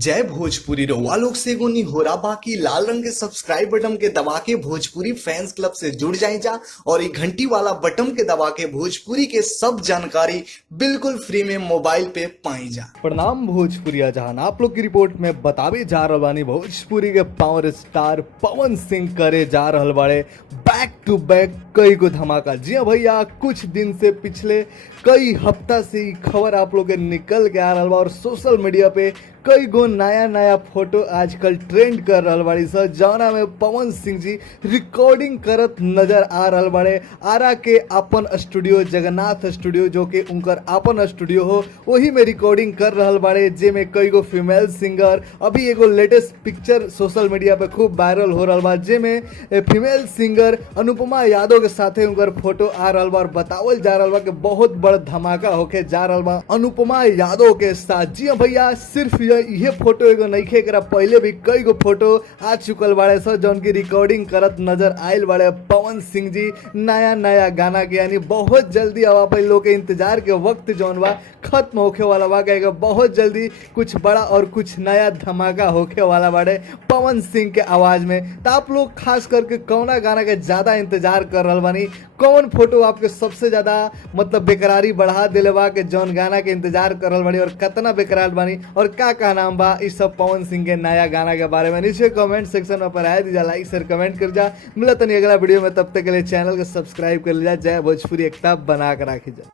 जय भोजपुरी रउआ लोग से एगो निहोरा बाकी लाल रंग के सब्सक्राइब बटन के दबा के भोजपुरी फैंस क्लब से जुड़ जाए जा और ये घंटी वाला बटन के दबा के भोजपुरी के सब जानकारी बिल्कुल फ्री में मोबाइल पे पाई जा। प्रणाम भोजपुरिया जहान आप लोग की रिपोर्ट में बतावे जा रहल बानी भोजपुरी के पावर स्टार पवन सिंह करे जा रहल बाड़े बैक टू बैक कई गो धमाका। जी हाँ भैया, कुछ दिन से पिछले कई हफ्ता से ये खबर आप लोग के निकल के आ रहल बा और सोशल मीडिया पे कई गो नया नया फोटो आजकल ट्रेंड कर रहल बाड़ी सर, जौना में पवन सिंह जी रिकॉर्डिंग करत नजर आ रहल बाड़े। आरा के अपन स्टूडियो जगन्नाथ स्टूडियो जो कि उनकर अपन स्टूडियो हो, वही में रिकॉर्डिंग कर रहल बाड़े, जेमे कई गो फीमेल सिंगर। अभी एगो लेटेस्ट पिक्चर सोशल मीडिया पे खूब वायरल हो रहल बा, जेमे फीमेल सिंगर अनुपमा यादव के साथे उनकर फोटो आ रहल बा और बतावल जा रहल बा कि बहुत बड़ धमाका होके जा रहल बा अनुपमा यादव के साथ। जी हाँ भैया, सिर्फ ये फोटो एगो नइखे, एकरा पहले भी कई गो फोटो आ चुकल बाड़े सर, जौन की रिकॉर्डिंग करत नजर आयल बाड़े पवन सिंह जी नया नया गाना के। यानी बहुत जल्दी अब आप लोग के इंतजार के वक्त जौन बा खत्म होके वाला बा, कहेगा बहुत जल्दी कुछ बड़ा और कुछ नया धमाका होके वाला बाड़े पवन सिंह के आवाज में। तो आप लोग खास करके कौना गाना के ज्यादा इंतजार कर रहल बानी, कौन फोटो आपके सबसे ज्यादा मतलब बेकरारी बढ़ा दिले बा के जौन गाना के इंतजार कर रहल बानी, और कितना बेकरार बानी और का नाम बा इस सब पवन सिंह के नया गाना के बारे में नीचे कमेंट सेक्शन में राय दीजा, लाइक शेयर कमेंट कर जा। मिलत नहीं अगला वीडियो में, तब तक के लिए चैनल को सब्सक्राइब कर लीजिए। जय भोजपुरी एकता बना कर राखी जा।